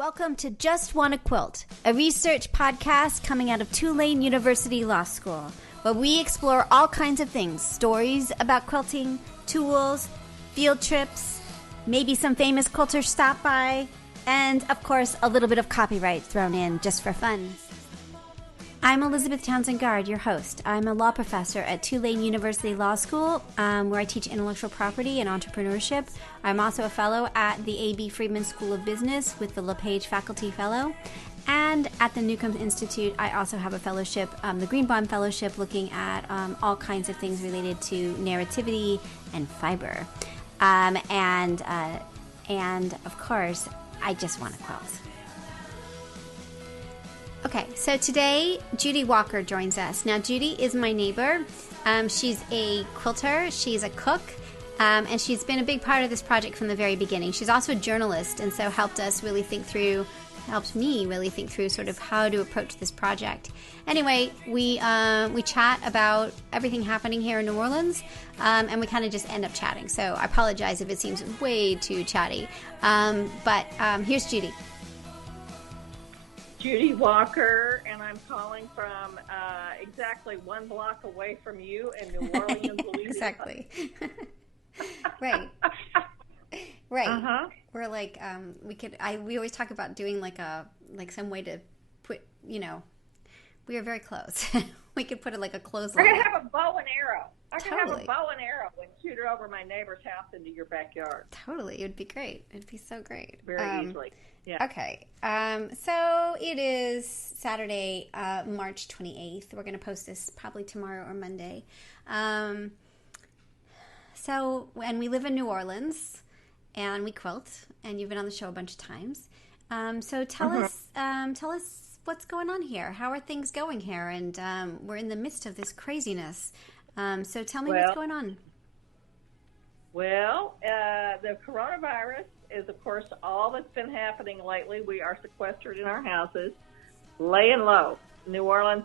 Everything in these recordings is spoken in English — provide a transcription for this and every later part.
Welcome to JustWannaQuilt, a research podcast coming out of Tulane University Law School, where we explore all kinds of things, stories about quilting, tools, field trips, maybe some famous quilters stop by, and, of course, a little bit of copyright thrown in just for fun. I'm Elizabeth Townsend-Gard, your host. I'm a law professor at Tulane University Law School, where I teach intellectual property and entrepreneurship. I'm also a fellow at the A.B. Freeman School of Business with the LePage Faculty Fellow. And at the Newcomb Institute, I also have a fellowship, the Greenbaum Fellowship, looking at all kinds of things related to narrativity and fiber. And of course, I just want to quilt. Okay, so today Judy Walker joins us. Now, Judy is my neighbor. She's a quilter, she's a cook, and she's been a big part of this project from the very beginning. She's also a journalist, and so helped me really think through sort of how to approach this project. Anyway, we chat about everything happening here in New Orleans, and we kind of just end up chatting. So I apologize if it seems way too chatty, but here's Judy. Judy Walker, and I'm calling from exactly 1 block away from you in New Orleans, Louisiana. Exactly. Right. Right. Uh-huh. We're like, we always talk about doing like some way to put, we are very close. We could put it like a clothesline. We're going to have a bow and arrow. Totally. Have a bow and arrow and shoot it over my neighbor's house into your backyard. Totally. It would be great. It'd be so great. Very easily. Yeah. Okay. So it is Saturday, March 28th. We're going to post this probably tomorrow or Monday. And we live in New Orleans, and we quilt, and you've been on the show a bunch of times. So tell us what's going on here. How are things going here? And we're in the midst of this craziness. So tell me what's going on. Well, the coronavirus is, of course, all that's been happening lately. We are sequestered in our houses, laying low. New Orleans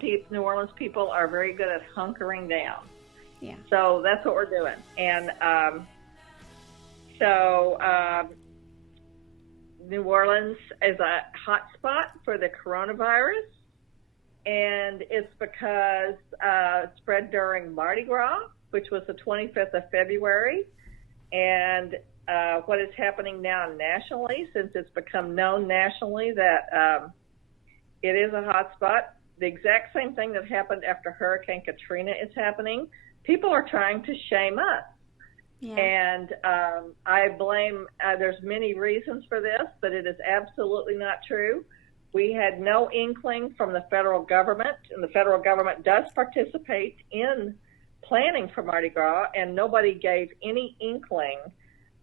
people are very good at hunkering down. Yeah. So that's what we're doing. And New Orleans is a hot spot for the coronavirus, and it's because it spread during Mardi Gras, which was the 25th of February, and what is happening now nationally, since it's become known nationally that it is a hot spot. The exact same thing that happened after Hurricane Katrina is happening. People are trying to shame us. Yeah. And I blame, there's many reasons for this, but it is absolutely not true. We had no inkling from the federal government, and the federal government does participate in planning for Mardi Gras, and nobody gave any inkling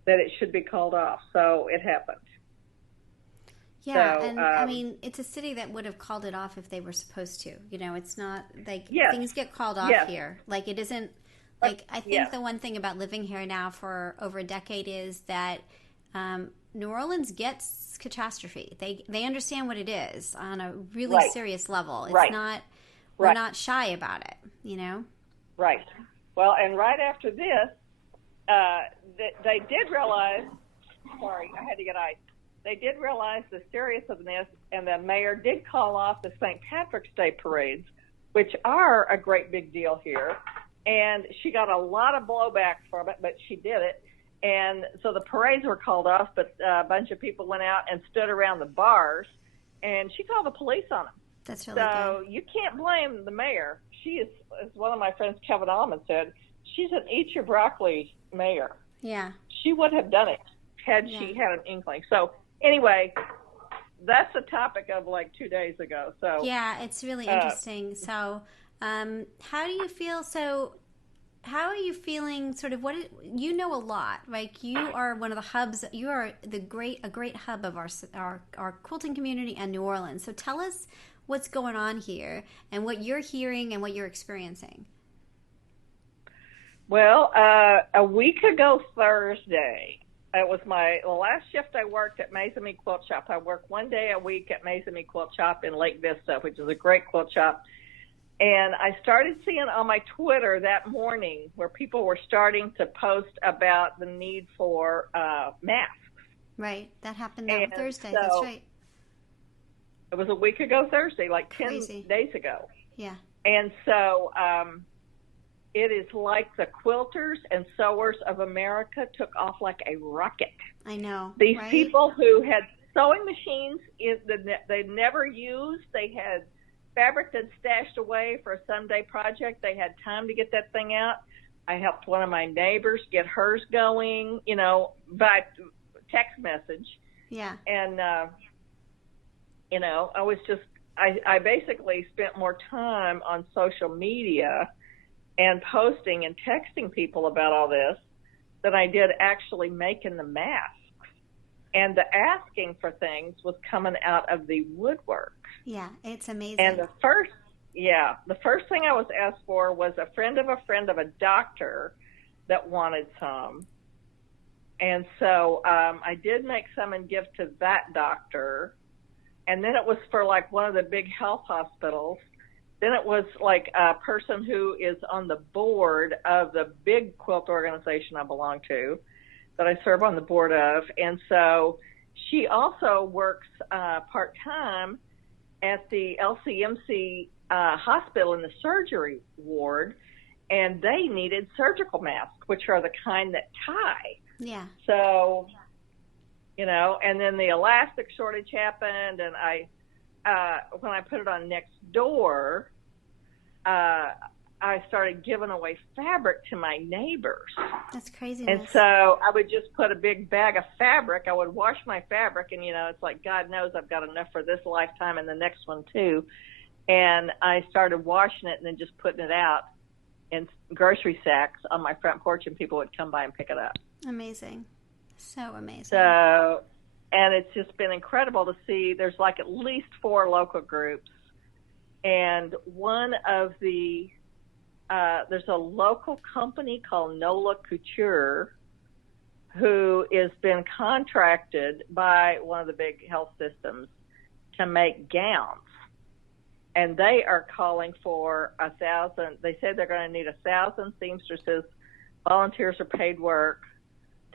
that it should be called off. So it happened. Yeah, so, and I mean, it's a city that would have called it off if they were supposed to. It's not like things get called off here. Like it isn't like I think the one thing about living here now for over a decade is that New Orleans gets catastrophe. They understand what it is on a really serious level. It's not we're not shy about it. Right. Well, and right after this, they did realize. Sorry, I had to get ice. They did realize the seriousness, and the mayor did call off the St. Patrick's Day parades, which are a great big deal here. And she got a lot of blowback from it, but she did it. And so the parades were called off, but a bunch of people went out and stood around the bars, and she called the police on them. That's really good. So you can't blame the mayor. She is, as one of my friends, Kevin Allman, said, she's an eat your broccoli mayor. Yeah. She would have done it had she had an inkling. So anyway, that's a topic of like 2 days ago. So yeah, it's really interesting. So how do you feel? So how are you feeling? Sort of you know a lot. Like you are one of the hubs. You are a great hub of our quilting community and New Orleans. So tell us what's going on here and what you're hearing and what you're experiencing. Well, a week ago Thursday, it was the last shift I worked at Maisame Quilt Shop. I work 1 day a week at Maisame Quilt Shop in Lake Vista, which is a great quilt shop. And I started seeing on my Twitter that morning where people were starting to post about the need for masks. Right. That happened on Thursday. So, that's right. It was a week ago Thursday, like Crazy. 10 days ago. Yeah. And so it is like the quilters and sewers of America took off like a rocket. I know. These right? people who had sewing machines they never used, they had fabric that's stashed away for a someday project. They had time to get that thing out. I helped one of my neighbors get hers going, by text message. Yeah. And, I basically spent more time on social media and posting and texting people about all this than I did actually making the masks. And the asking for things was coming out of the woodwork. Yeah, it's amazing. And the first thing I was asked for was a friend of a doctor that wanted some. And so I did make some and give to that doctor. And then it was for like one of the big health hospitals. Then it was like a person who is on the board of the big quilt organization I belong to, that I serve on the board of. And so she also works part-time at the LCMC hospital in the surgery ward, and they needed surgical masks, which are the kind that tie. Yeah. So, and then the elastic shortage happened, and when I put it on next door, I started giving away fabric to my neighbors. That's crazy. And so I would just put a big bag of fabric. I would wash my fabric, and, it's like, God knows I've got enough for this lifetime and the next one too. And I started washing it and then just putting it out in grocery sacks on my front porch, and people would come by and pick it up. Amazing. So amazing. So, and it's just been incredible to see. There's like at least 4 local groups, and one of the there's a local company called NOLA Couture who has been contracted by one of the big health systems to make gowns. And they are calling for 1,000. They said they're going to need 1,000 seamstresses, volunteers or paid work,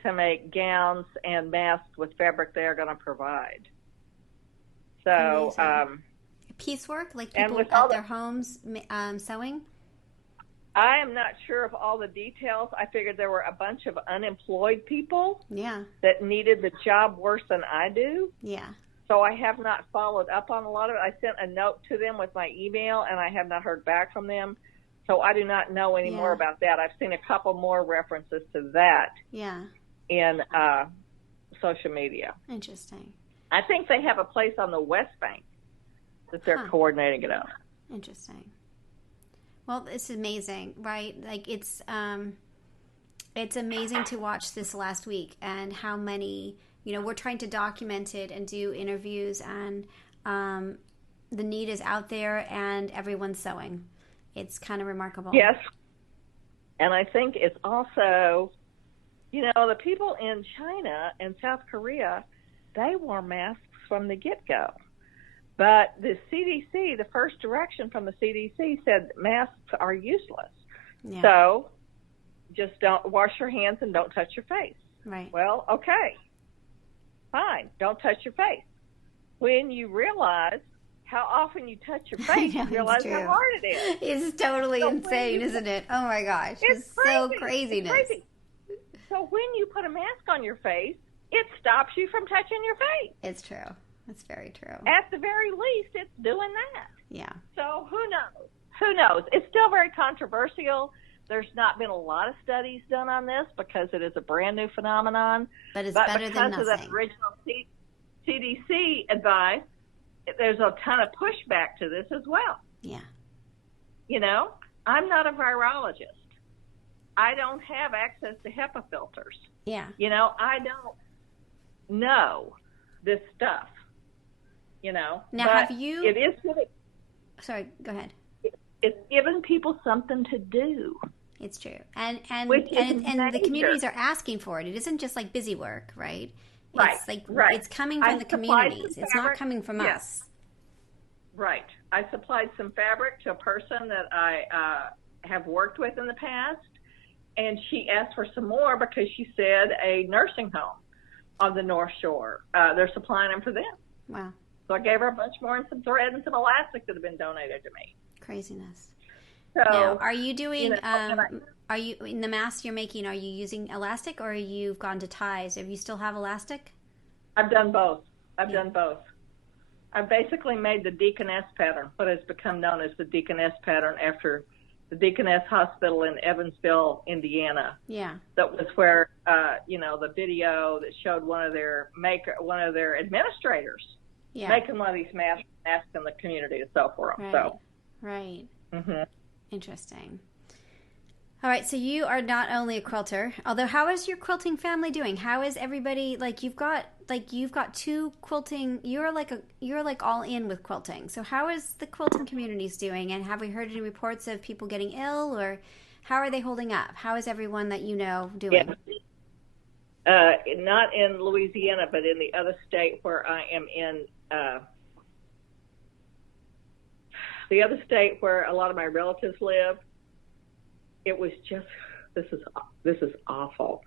to make gowns and masks with fabric they are going to provide. So, piecework, like people at their homes sewing? I am not sure of all the details. I figured there were a bunch of unemployed people that needed the job worse than I do. Yeah. So I have not followed up on a lot of it. I sent a note to them with my email, and I have not heard back from them. So I do not know any more about that. I've seen a couple more references to that in social media. Interesting. I think they have a place on the West Bank that they're coordinating it on. Interesting. Well, it's amazing, right? Like it's amazing to watch this last week and how many, we're trying to document it and do interviews, and the need is out there and everyone's sewing. It's kind of remarkable. Yes. And I think it's also, the people in China and South Korea, they wore masks from the get-go. But the CDC, the first direction from the CDC said masks are useless. Yeah. So just don't wash your hands and don't touch your face. Right. Well, okay. Fine. Don't touch your face. When you realize how often you touch your face, you realize how hard it is. It's totally insane, isn't it? Oh, my gosh. It's so craziness. It's crazy. So when you put a mask on your face, it stops you from touching your face. It's true. It's very true. At the very least, it's doing that. Yeah. So who knows? Who knows? It's still very controversial. There's not been a lot of studies done on this because it is a brand new phenomenon. But it's better than nothing. Because of that original CDC advice, there's a ton of pushback to this as well. Yeah. I'm not a virologist. I don't have access to HEPA filters. Yeah. I don't know this stuff. Now, but have you? It is giving. Sorry, go ahead. It's giving people something to do. It's true, and the communities are asking for it. It isn't just like busy work, right? It's coming from the communities. It's not coming from us. Right. I supplied some fabric to a person that I have worked with in the past, and she asked for some more because she said a nursing home on the North Shore, they're supplying them for them. Wow. So I gave her a bunch more and some thread and some elastic that had been donated to me. Craziness. So, now, are you doing, are you, in the masks you're making, are you using elastic or you've gone to ties? Have you still have elastic? I've done both. I've basically made the deaconess pattern, what has become known as the deaconess pattern, after the Deaconess Hospital in Evansville, Indiana. Yeah. That was where, the video that showed one of their administrators making one of these masks in the community to sell for them. Right. So. Right. Mm-hmm. Interesting. All right, so you are not only a quilter, although how is your quilting family doing? How is everybody, you've got two quilting, you're like all in with quilting. So how is the quilting communities doing? And have we heard any reports of people getting ill, or how are they holding up? How is everyone that you know doing? Yeah. Not in Louisiana, but in the other state where I am in, the other state where a lot of my relatives live. It was just, this is awful.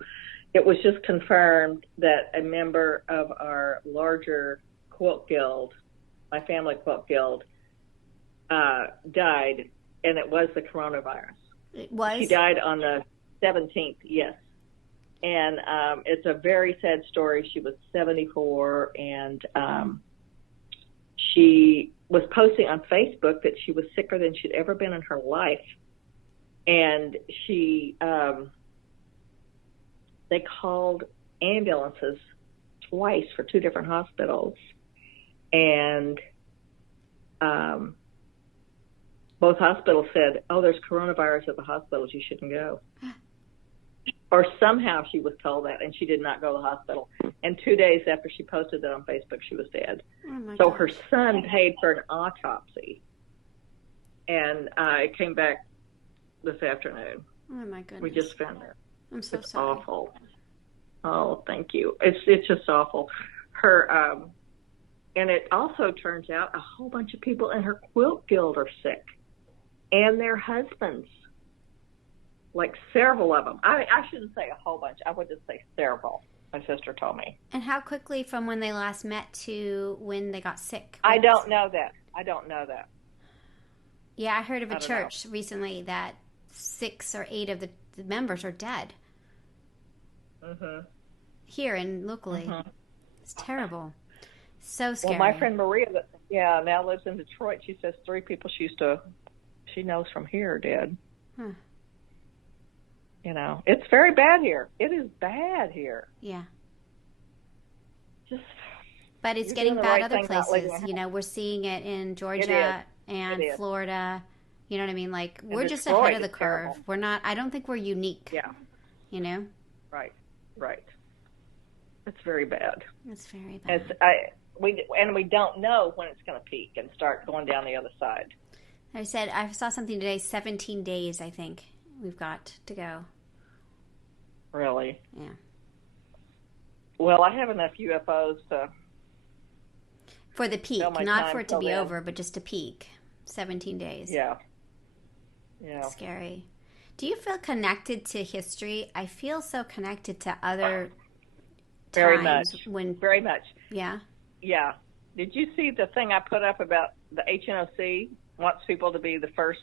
It was just confirmed that a member of our larger quilt guild, my family quilt guild, died, and it was the coronavirus. It was? She died on the 17th, yes. And it's a very sad story. She was 74, and she was posting on Facebook that she was sicker than she'd ever been in her life. And they called ambulances twice for two different hospitals. And both hospitals said, oh, there's coronavirus at the hospitals, you shouldn't go. Or somehow she was told that, and she did not go to the hospital. And 2 days after she posted that on Facebook, she was dead. Oh so her son paid for an autopsy. And it came back this afternoon. Oh my goodness. We just found it. I'm so it's sorry. Awful. Oh, thank you. It's just awful. Her and it also turns out a whole bunch of people in her quilt guild are sick, and their husbands. Like several of them. I shouldn't say a whole bunch. I would just say several. My sister told me. And how quickly from when they last met to when they got sick? I don't know that. Yeah, I heard of a church recently that 6 or 8 of the members are dead. Mm-hmm. Here and locally. Mm-hmm. It's terrible. So scary. Well, my friend Maria, now lives in Detroit. She says 3 people she knows from here are dead. Huh. It's very bad here. It is bad here. Yeah. But it's getting bad other places. We're seeing it in Georgia and Florida. You know what I mean? We're just ahead of the curve. Terrible. We're not, I don't think we're unique. Yeah. Right. It's very bad. It's very bad. We don't know when it's going to peak and start going down the other side. I saw something today, 17 days, I think. We've got to go. Really? Yeah. Well, I have enough UFOs for the peak, not for it to be over, but just to peak. 17 days. Yeah. Scary. Do you feel connected to history? I feel so connected to other very times. Much. Very much. Yeah? Yeah. Did you see the thing I put up about the HNOC wants people to be the first?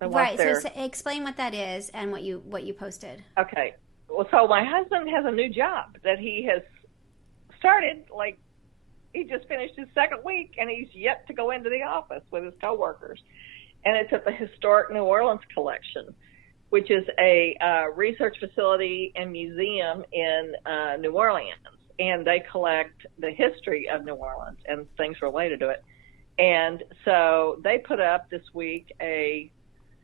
Right. So explain what that is and what you posted. Okay. Well, so my husband has a new job that he has started. He just finished his 2nd week, and he's yet to go into the office with his coworkers. And it's at the Historic New Orleans Collection, which is a research facility and museum in New Orleans. And they collect the history of New Orleans and things related to it. And so they put up this week a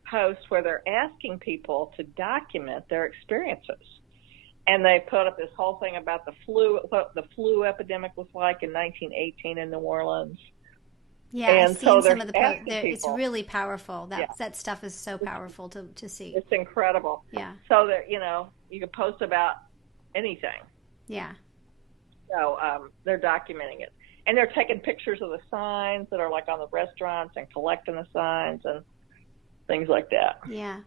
post where they're asking people to document their experiences. And they put up this whole thing about what the flu epidemic was like in 1918 in New Orleans. Yeah, and I've seen some of the posts. It's really powerful. That stuff is so powerful to see. It's incredible. Yeah. So that, you can post about anything. Yeah. So they're documenting it. And they're taking pictures of the signs that are on the restaurants and collecting the signs and things like that. Yeah.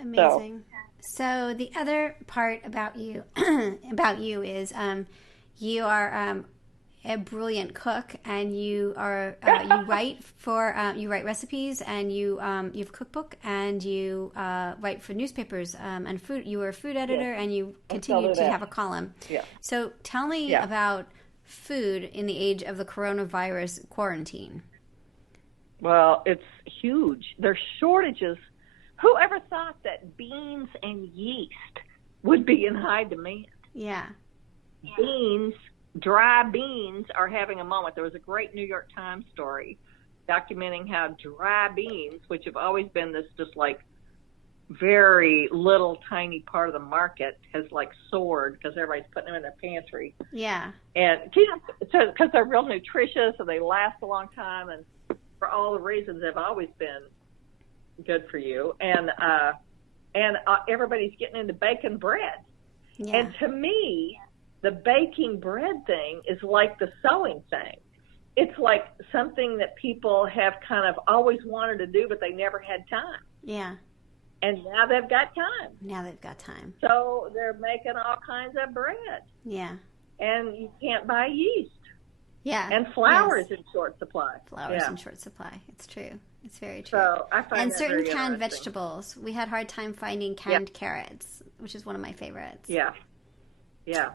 Amazing. So the other part about you is you are a brilliant cook, and you are you write recipes, and you have a cookbook, and you write for newspapers and food. You were a food editor, and you continue to have a column. Yeah. So tell me about food in the age of the coronavirus quarantine. Well, it's huge. There's shortages. Whoever thought that beans and yeast would be in high demand? Yeah. Beans, dry beans are having a moment. There was a great New York Times story documenting how dry beans, which have always been this just like very little tiny part of the market, has like soared because everybody's putting them in their pantry. Yeah. And because they're real nutritious and they last a long time, and for all the reasons they've always been good for you. And everybody's getting into baking bread. Yeah. And to me, the baking bread thing is like the sewing thing. It's like something that people have kind of always wanted to do, but they never had time. Yeah. And now they've got time. So they're making all kinds of bread. Yeah. And you can't buy yeast. Yeah. And flour is in short supply. Flour is in short supply. It's true. It's very true. So I find and that certain very canned vegetables. We had a hard time finding canned carrots, which is one of my favorites. Yeah. Yeah.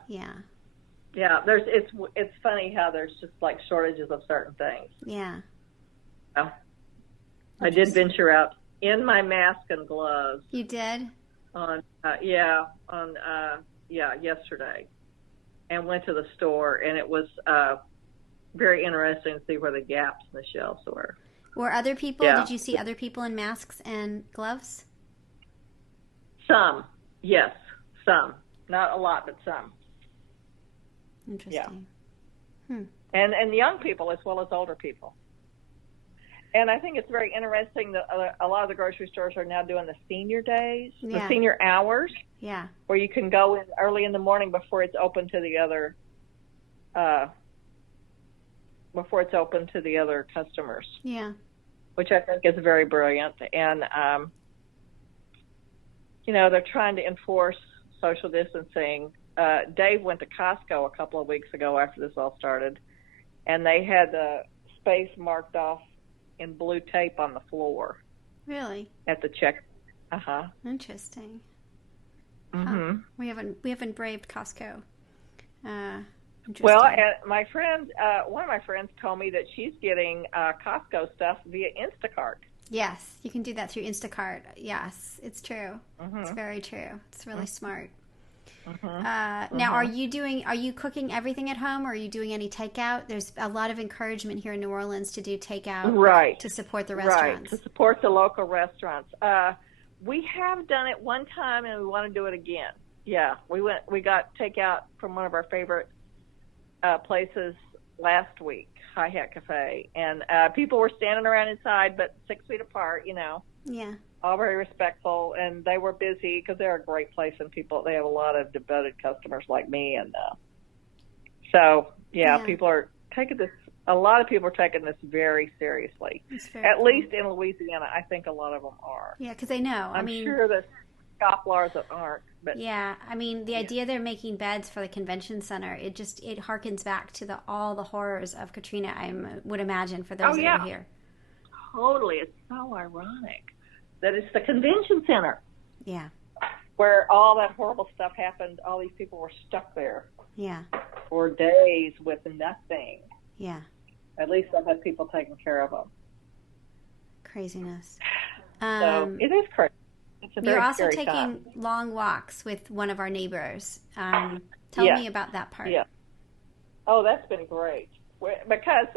It's funny how there's just like shortages of certain things. Yeah. Oh. I did venture out in my mask and gloves. You did? Yesterday, and went to the store, and it was very interesting to see where the gaps in the shelves were. Were other people? Yeah. Did you see other people in masks and gloves? Some, yes, some. Not a lot, but some. Interesting. Yeah. And young people as well as older people. And I think it's very interesting that a lot of the grocery stores are now doing the senior days, the senior hours. Yeah. Where you can go in early in the morning before it's open to the other customers. Yeah. Which I think is very brilliant. And they're trying to enforce social distancing. Dave went to Costco a couple of weeks ago after this all started, and they had the space marked off in blue tape on the floor. Really? At the check. Interesting. Mm-hmm. Huh. We haven't braved Costco. Well, my friend, one of my friends told me that she's getting Costco stuff via Instacart. Yes, you can do that through Instacart. Yes, it's true. Mm-hmm. It's very true. It's really smart. Mm-hmm. Now, are you cooking everything at home, or are you doing any takeout? There's a lot of encouragement here in New Orleans to do takeout, right, to support the restaurants. Right, to support the local restaurants. We have done it one time, and we want to do it again. Yeah, we got takeout from one of our favorite places last week, Hi Hat Cafe, and people were standing around inside, but 6 feet apart. Yeah. All very respectful, and they were busy because they're a great place, and they have a lot of devoted customers like me, and people are taking this. A lot of people are taking this very seriously. At least in Louisiana, I think a lot of them are. Yeah, because they know. I'm sure there's scofflaws that aren't. But yeah, the idea they're making beds for the convention center, it harkens back to all the horrors of Katrina. I would imagine for those that were here. Totally, it's so ironic that it's the convention center. Yeah. Where all that horrible stuff happened. All these people were stuck there. Yeah. For days with nothing. Yeah. At least they'll have people taking care of them. Craziness. So it is crazy. It's a very You're also taking time. Long walks with one of our neighbors. Tell me about that part. Yeah. Oh, that's been great. Because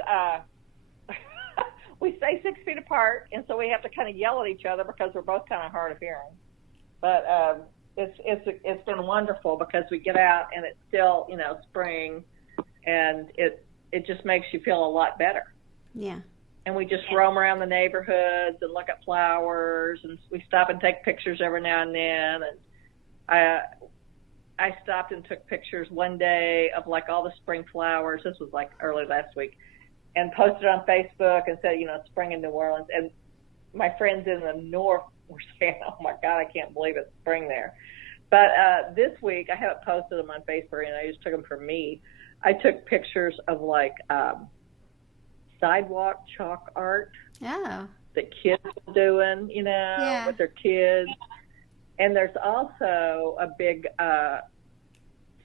we stay 6 feet apart, and so we have to kind of yell at each other because we're both kind of hard of hearing. But it's been wonderful because we get out and it's still spring, and it just makes you feel a lot better. Yeah. And we just roam around the neighborhoods and look at flowers, and we stop and take pictures every now and then. And I stopped and took pictures one day of like all the spring flowers. This was like early last week, and posted on Facebook and said, spring in New Orleans. And my friends in the north were saying, "Oh my God, I can't believe it's spring there." But this week, I haven't posted them on Facebook, and I just took them for me. I took pictures of like sidewalk chalk art Oh. that kids are doing, with their kids. And there's also a big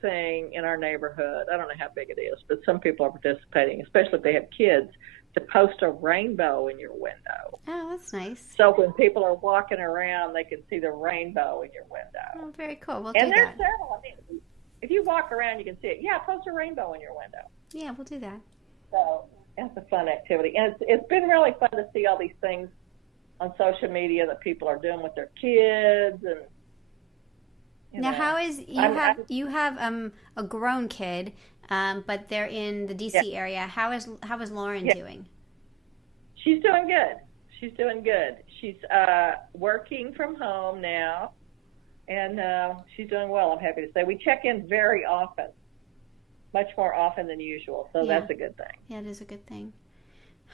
thing in our neighborhood. I don't know how big it is, but some people are participating, especially if they have kids, to post a rainbow in your window. Oh, that's nice. So when people are walking around, they can see the rainbow in your window. Oh, very cool. We'll and do there's that. several. I mean, if you walk around, you can see it. Yeah, post a rainbow in your window. Yeah, we'll do that. So that's a fun activity. And it's been really fun to see all these things on social media that people are doing with their kids. And now, how is you have a grown kid, but they're in the DC area. How is Lauren doing? She's doing good. She's doing good. She's working from home now, and she's doing well, I'm happy to say. We check in very often, much more often than usual, so that's a good thing. Yeah, it is a good thing.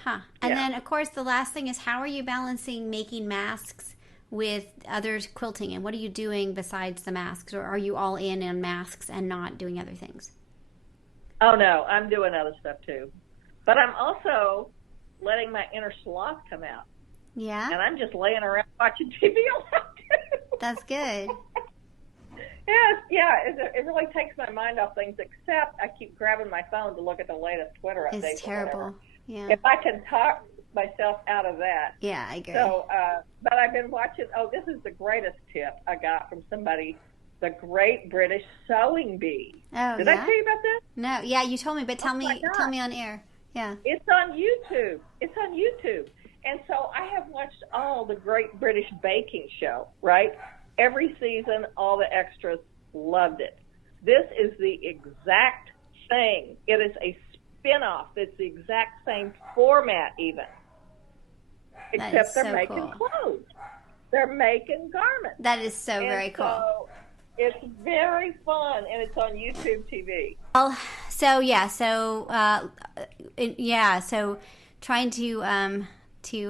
Huh. And then, of course, the last thing is, how are you balancing making masks with others quilting, and what are you doing besides the masks, or are you all in on masks and not doing other things? Oh, no, I'm doing other stuff, too. But I'm also letting my inner sloth come out. Yeah? And I'm just laying around watching TV all night. That's good. It really takes my mind off things, except I keep grabbing my phone to look at the latest Twitter updates. It's terrible. Yeah. If I can talk myself out of that. Yeah, I agree. So, but I've been watching, this is the greatest tip I got from somebody, the Great British Sewing Bee. Oh, Did I tell you about this? No, yeah, you told me, but tell me on air. Yeah. It's on YouTube. And so I have watched all the Great British Baking Show, right? Every season, all the extras loved it. This is the exact thing. It is a spin-off. It's the exact same format even. Except they're making clothes. They're making garments. That is very cool. So it's very fun, and it's on YouTube TV. Well, so trying to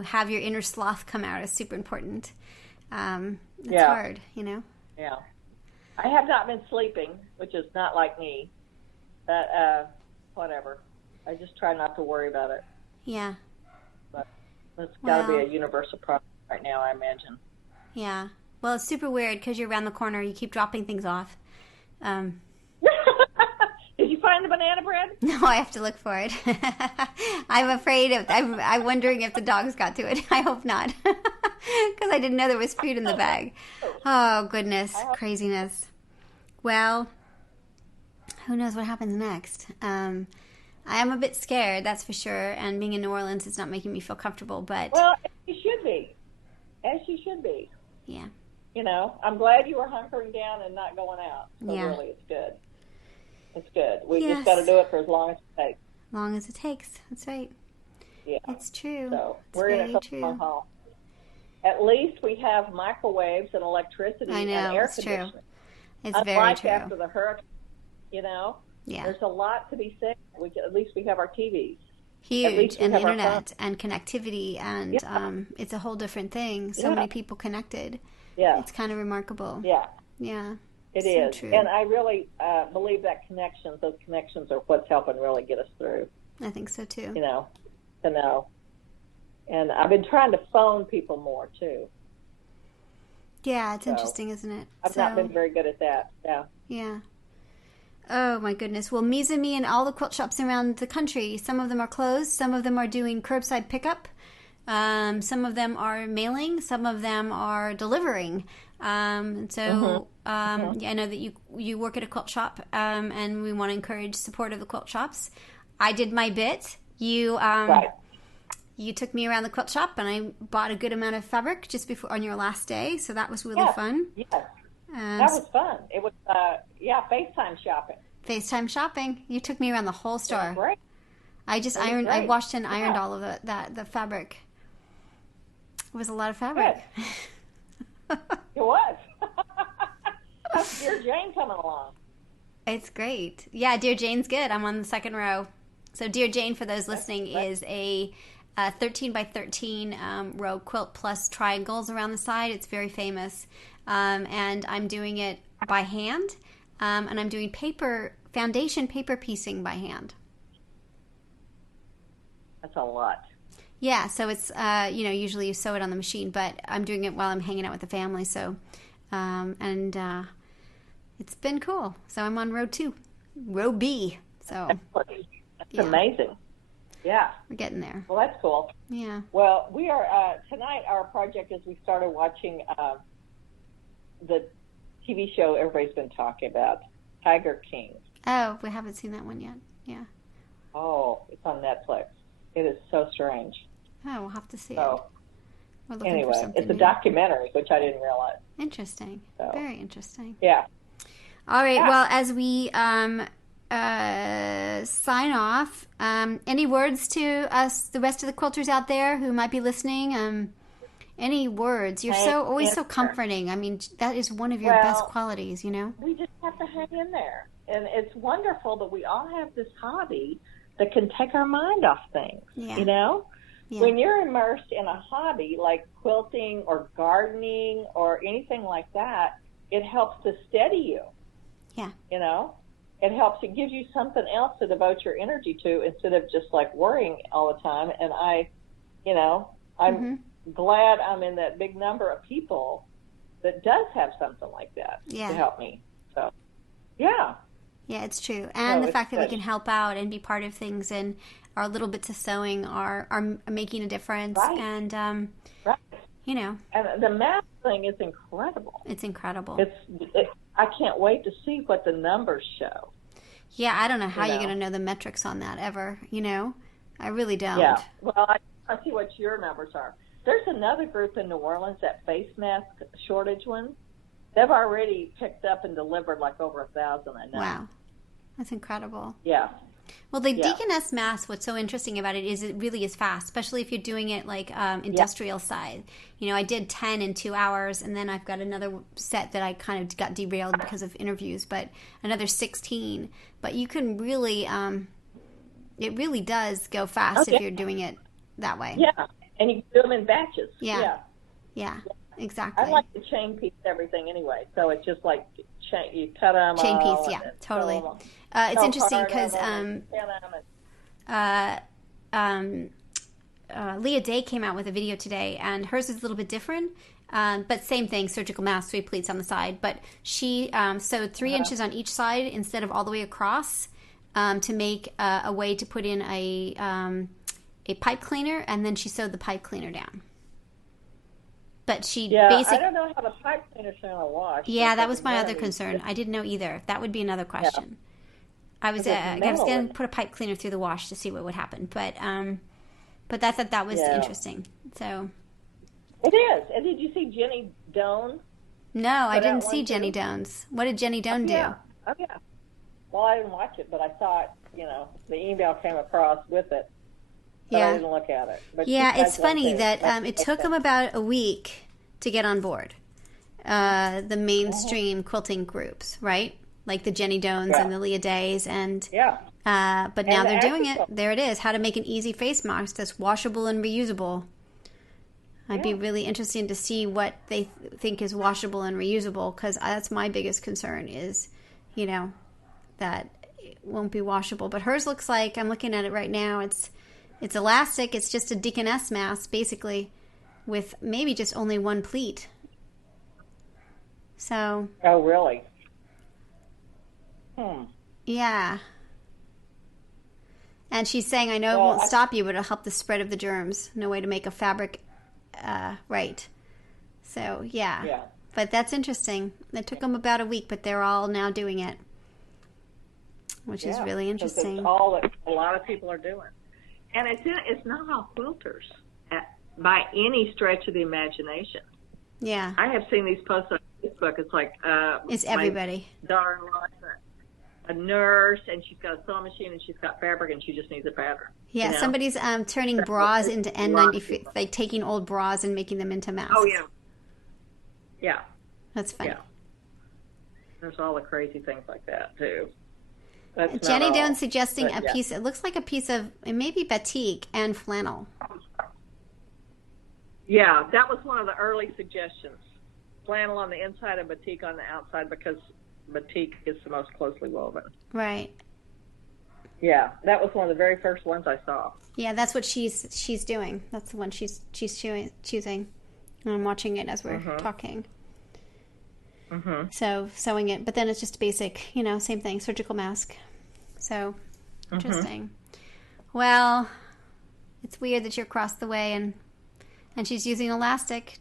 have your inner sloth come out is super important. It's hard, Yeah. I have not been sleeping, which is not like me. But whatever. I just try not to worry about it. Yeah. But it's got to be a universal problem right now, I imagine. Yeah. Well, it's super weird because you're around the corner. You keep dropping things off. Did you find the banana bread? No, I have to look for it. I'm afraid I'm wondering if the dogs got to it. I hope not, because I didn't know there was food in the bag. Oh goodness, craziness. Well, who knows what happens next? I am a bit scared, that's for sure. And being in New Orleans, it's not making me feel comfortable. But as you should be. Yeah. I'm glad you were hunkering down and not going out. So really, it's good. It's good. We just got to do it for as long as it takes. Long as it takes. That's right. Yeah. It's true. So we're in it for the long haul. At least we have microwaves and electricity and air conditioning. True. It's very true. After the hurricane, Yeah. There's a lot to be said. At least we have our TVs. Huge. And internet and connectivity. And it's a whole different thing. So many people connected. Yeah. It's kind of remarkable. Yeah. Yeah. It is. True. And I really believe that those connections are what's helping really get us through. I think so too. To know. And I've been trying to phone people more too. Yeah, it's interesting, isn't it? I've not been very good at that. Yeah. Yeah. Oh my goodness. Well, Mies and Me and all the quilt shops around the country, some of them are closed, some of them are doing curbside pickup. Some of them are mailing, some of them are delivering. I know that you work at a quilt shop, and we want to encourage support of the quilt shops. I did my bit. You took me around the quilt shop, and I bought a good amount of fabric just before on your last day, so that was really fun. Yes, that was fun. It was FaceTime shopping. FaceTime shopping. You took me around the whole store. Great. I just ironed. I washed and ironed all of the fabric. It was a lot of fabric. It was. How's Dear Jane coming along? It's great. Yeah, Dear Jane's good. I'm on the second row. So Dear Jane, for those listening, is a 13 by 13 row quilt plus triangles around the side. It's very famous. And I'm doing it by hand. And I'm doing paper foundation paper piecing by hand. That's a lot. Yeah, so it's, usually you sew it on the machine, but I'm doing it while I'm hanging out with the family, so, it's been cool. So I'm on row B, so. That's amazing. Yeah. We're getting there. Well, that's cool. Yeah. Well, we are, tonight our project is we started watching the TV show everybody's been talking about, Tiger King. Oh, we haven't seen that one yet. Yeah. Oh, it's on Netflix. It is so strange. Oh, we'll have to see it. We're looking Anyway, for something it's a new. Documentary, which I didn't realize. Interesting. So. Very interesting. Yeah. All right. Yeah. Well, as we sign off, any words to us, the rest of the quilters out there who might be listening? Any words? You're always so comforting. I mean, that is one of your best qualities, you know? We just have to hang in there. And it's wonderful that we all have this hobby that can take our mind off things, you know? Yeah. When you're immersed in a hobby like quilting or gardening or anything like that, it helps to steady you. Yeah. You know? It helps. It gives you something else to devote your energy to instead of just like worrying all the time. And I'm glad I'm in that big number of people that does have something like that to help me. So, yeah. Yeah, it's true. And the fact that we can help out and be part of things and our little bits of sewing are making a difference. Right. And, you know. And the math thing is incredible. It's incredible. I can't wait to see what the numbers show. Yeah, I don't know how you're going to know the metrics on that ever, you know? I really don't. Yeah, well, I see what your numbers are. There's another group in New Orleans, that face mask shortage one. They've already picked up and delivered like over 1,000, I know. Wow. That's incredible. Yeah. Well, the deaconess mask, what's so interesting about it is it really is fast, especially if you're doing it like industrial side. You know, I did 10 in 2 hours, and then I've got another set that I kind of got derailed because of interviews, but another 16. But you can really, it really does go fast if you're doing it that way. Yeah, and you can do them in batches. Yeah, exactly. I like to chain piece everything anyway, so it's just like you cut them chain all. Piece, totally. It's interesting because Leah Day came out with a video today, and hers is a little bit different, but same thing, surgical mask, 3 pleats on the side. But she sewed 3 inches on each side instead of all the way across to make a way to put in a pipe cleaner, and then she sewed the pipe cleaner down. But she basically... I don't know how the pipe cleaner's going to wash. Yeah, that was my other concern. I didn't know either. That would be another question. Yeah. I was going to put a pipe cleaner through the wash to see what would happen, but I thought that was interesting. So it is. And did you see Jenny Doan? No, I didn't see Jenny Doan's. What did Jenny Doan do? Oh yeah. Well, I didn't watch it, but I saw it. You know, the email came across with it. But I didn't look at it. But it's funny that it took them about a week to get on board the mainstream quilting groups, right? Like the Jenny Doans and the Leah Days, and but now they're doing it. There it is. How to make an easy face mask that's washable and reusable. I'd be really interested to see what they think is washable and reusable, because that's my biggest concern is, you know, that it won't be washable. But hers looks like, I'm looking at it right now, it's elastic. It's just a deaconess mask, basically, with maybe just only 1 pleat. So. Oh, really? Yeah. And she's saying, I know it won't stop you, but it'll help the spread of the germs. No way to make a fabric right. So, yeah. But that's interesting. It took them about a week, but they're all now doing it, which is really interesting. It's all that a lot of people are doing. And it's not all quilters by any stretch of the imagination. Yeah. I have seen these posts on Facebook. It's like... it's everybody. My daughter-in-law, a nurse, and she's got a sewing machine, and she's got fabric, and she just needs a pattern. Yeah, you know? Somebody's turning bras into N95, like taking old bras and making them into masks. Oh, yeah. Yeah. That's funny. Yeah. There's all the crazy things like that, too. Jenny Doan suggesting a piece, it looks like a piece of, it may be batik and flannel. Yeah, that was one of the early suggestions. Flannel on the inside and batik on the outside, because batik is the most closely woven. Right. Yeah, that was one of the very first ones I saw. Yeah, that's what she's doing. That's the one she's choosing. And I'm watching it as we're talking. Mm-hmm. So sewing it, but then it's just basic, same thing, surgical mask. So interesting. Well, it's weird that you're across the way and she's using elastic.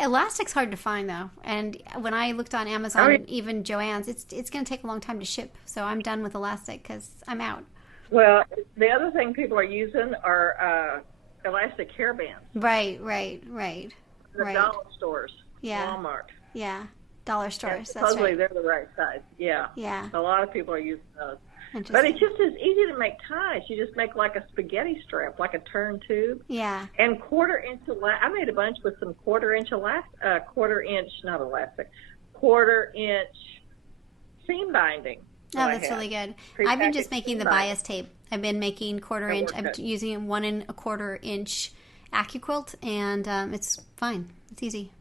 Elastic's hard to find though, and when I looked on Amazon, and even Joann's, it's going to take a long time to ship. So I'm done with elastic because I'm out. Well, the other thing people are using are elastic hair bands. Right. The dollar stores. Yeah. Walmart. Yeah. Dollar stores. And that's supposedly right. they're the right size. Yeah. Yeah. A lot of people are using those. But it's just as easy to make ties. You just make like a spaghetti strap, like a turn tube. Yeah. And quarter-inch I made a bunch with some quarter-inch seam binding. Oh, that's really good. I've been just making the bias tape. I've been making quarter-inch. I'm using 1 1/4 inch AccuQuilt, and it's fine. It's easy.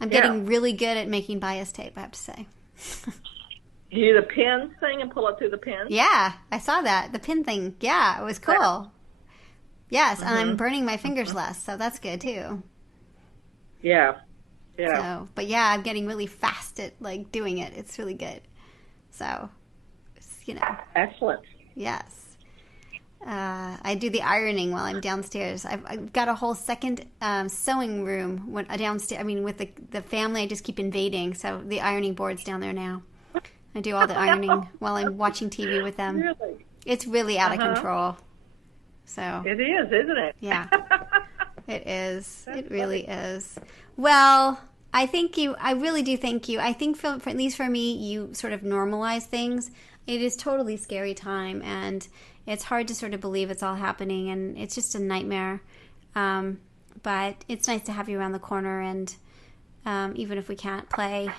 I'm getting really good at making bias tape, I have to say. You do the pins thing and pull it through the pins? Yeah, I saw that. The pin thing. Yeah, it was cool. Yes, and I'm burning my fingers less, so that's good too. Yeah. So, but yeah, I'm getting really fast at doing it. It's really good. So, Excellent. Yes. I do the ironing while I'm downstairs. I've got a whole second sewing room downstairs. I mean, with the family, I just keep invading. So the ironing board's down there now. I do all the ironing while I'm watching TV with them. Really? It's really out of control. So it is, isn't it? Yeah, it is. It really is. Well, I really do thank you. I think for at least for me, you sort of normalize things. It is totally scary time, and it's hard to sort of believe it's all happening, and it's just a nightmare. But it's nice to have you around the corner, and even if we can't play.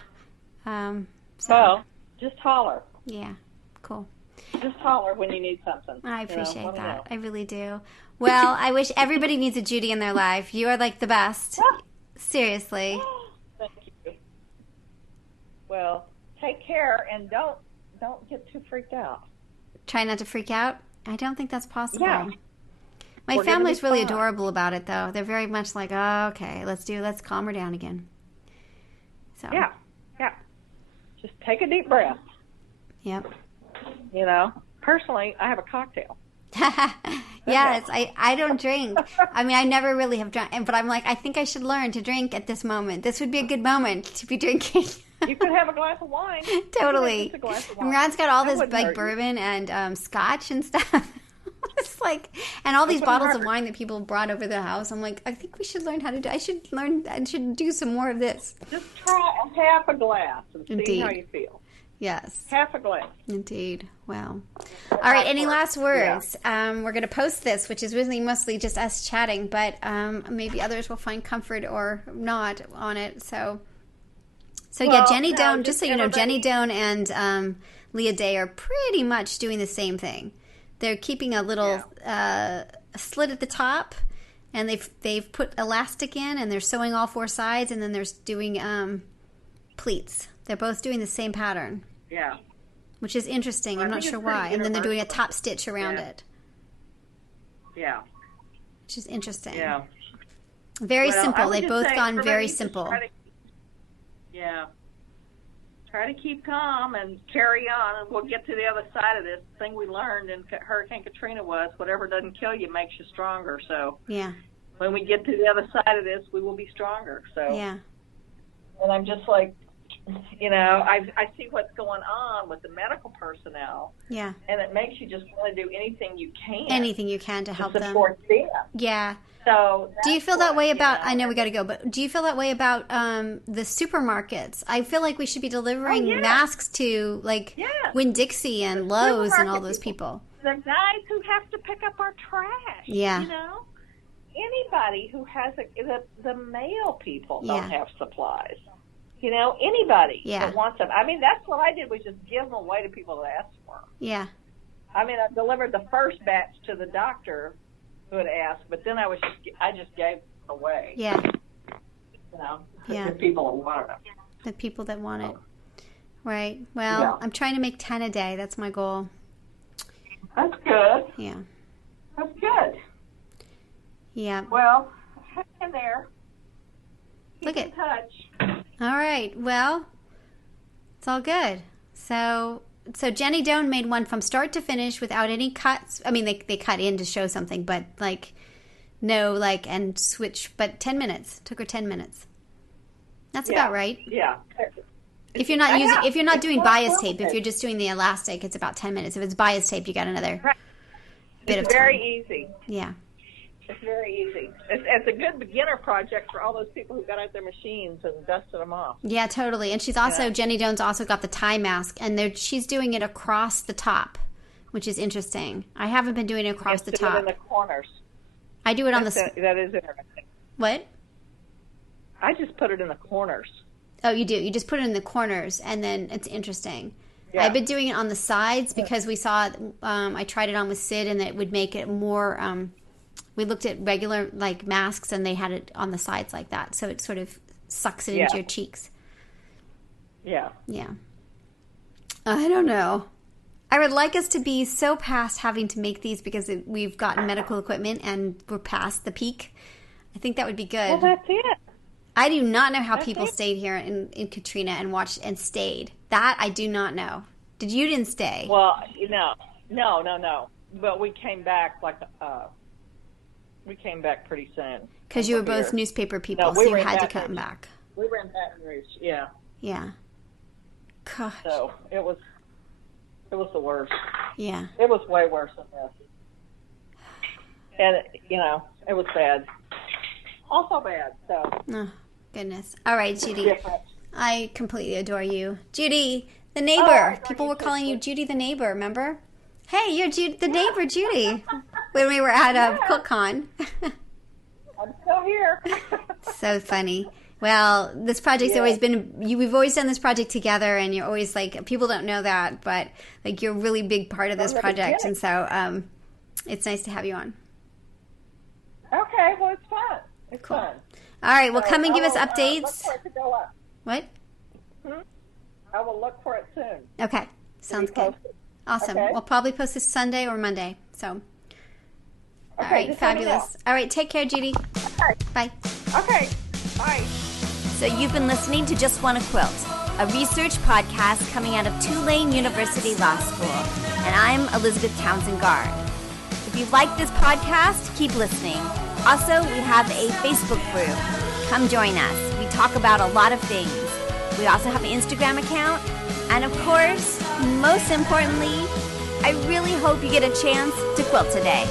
Well, just holler. Yeah, cool. Just holler when you need something. I appreciate that. I really do. Well, I wish everybody needs a Judy in their life. You are like the best. Seriously. Thank you. Well, take care and don't get too freaked out. Try not to freak out? I don't think that's possible. Yeah. My family's really adorable about it, though. They're very much like, oh, okay, let's calm her down again. So. Yeah. Just take a deep breath. Yep. Personally, I have a cocktail. Yes, I don't drink. I mean, I never really have drunk, but I'm like, I think I should learn to drink at this moment. This would be a good moment to be drinking. You could have a glass of wine. Totally. And Ron's got all this bourbon and scotch and stuff. It's like, and all these bottles of wine that people brought over the house. I'm like, I think we should learn how to do. I should do some more of this. Just try half a glass and see how you feel. Yes. Half a glass. Indeed. Well. All right. Any last words? Yeah. We're going to post this, which is really mostly just us chatting, but maybe others will find comfort or not on it. So yeah, Jenny Doan, just so you know, Jenny Doan and Leah Day are pretty much doing the same thing. They're keeping a little slit at the top, and they've put elastic in, and they're sewing all 4 sides, and then they're doing pleats. They're both doing the same pattern. Yeah. Which is interesting. I'm not sure why. And then they're doing a top stitch around it. Yeah. Which is interesting. Yeah. Very simple. They've both gone very simple. Try to keep calm and carry on, and we'll get to the other side of this. The thing we learned in Hurricane Katrina was whatever doesn't kill you makes you stronger. So when we get to the other side of this, we will be stronger. So and I'm just like, I see what's going on with the medical personnel. Yeah. And it makes you just want to do anything you can. Anything you can to help them. Support them. Yeah. So do you feel that way about, I know we got to go, but do you feel that way about the supermarkets? I feel like we should be delivering masks to Winn-Dixie and Lowe's and all those people. The guys who have to pick up our trash. Yeah. Anybody who has the mail people don't have supplies. Anybody that wants them. I mean, that's what I did, was just give them away to people that asked for them. Yeah. I mean, I delivered the first batch to the doctor who had asked, but then I just gave them away. Yeah. The people that wanted them. The people that want it. Right. Well, I'm trying to make 10 a day. That's my goal. That's good. Yeah. That's good. Yeah. Well, hang in there. Keep in touch. All right. Well, it's all good. So Jenny Doan made one from start to finish without any cuts. I mean, they cut in to show something, but and switch. But 10 minutes. Took her 10 minutes. That's about right. Yeah. If you're not doing bias tape, if you're just doing the elastic, it's about 10 minutes. If it's bias tape, you got another bit of time. It's very easy. Yeah. It's very easy. It's a good beginner project for all those people who got out their machines and dusted them off. Yeah, totally. And she's also, Jenny Doan's also got the tie mask, and she's doing it across the top, which is interesting. I haven't been doing it across the top. In the corners. I do it on That is interesting. What? I just put it in the corners. Oh, you do? You just put it in the corners, and then it's interesting. Yeah. I've been doing it on the sides because we saw, I tried it on with Sid, and it would make it more, we looked at regular, masks, and they had it on the sides like that. So it sort of sucks it into your cheeks. Yeah. Yeah. I don't know. I would like us to be so past having to make these because we've gotten medical equipment and we're past the peak. I think that would be good. Well, that's it. I do not know how people stayed here in Katrina and watched and stayed. That I do not know. You didn't stay? Well, no. But we came back pretty soon. Because you were both newspaper people, so you had to come back. We were in Baton Rouge, yeah. Yeah. Gosh. So it was the worst. Yeah. It was way worse than this. And, it was bad. Also bad, so. Oh, goodness. All right, Judy. Different. I completely adore you. Judy, the neighbor. People were calling you Judy the neighbor, remember? Hey, you're the neighbor, Judy. When we were at QuiltCon. I'm still here. So funny. Well, this project's always been, we've always done this project together, and you're always people don't know that, but you're a really big part of this project, and so it's nice to have you on. Okay, well, it's fun. It's fun. All right, well, come and give us updates. Look for it to go up. What? I will look for it soon. Okay, sounds good. Awesome. Okay. We'll probably post this Sunday or Monday. So, all right, fabulous. All right, take care, Judy. Okay. Bye. Okay, bye. So you've been listening to Just Wanna Quilt, a research podcast coming out of Tulane University Law School. And I'm Elizabeth Townsend Guard. If you like this podcast, keep listening. Also, we have a Facebook group. Come join us. We talk about a lot of things. We also have an Instagram account. And of course, most importantly, I really hope you get a chance to quilt today.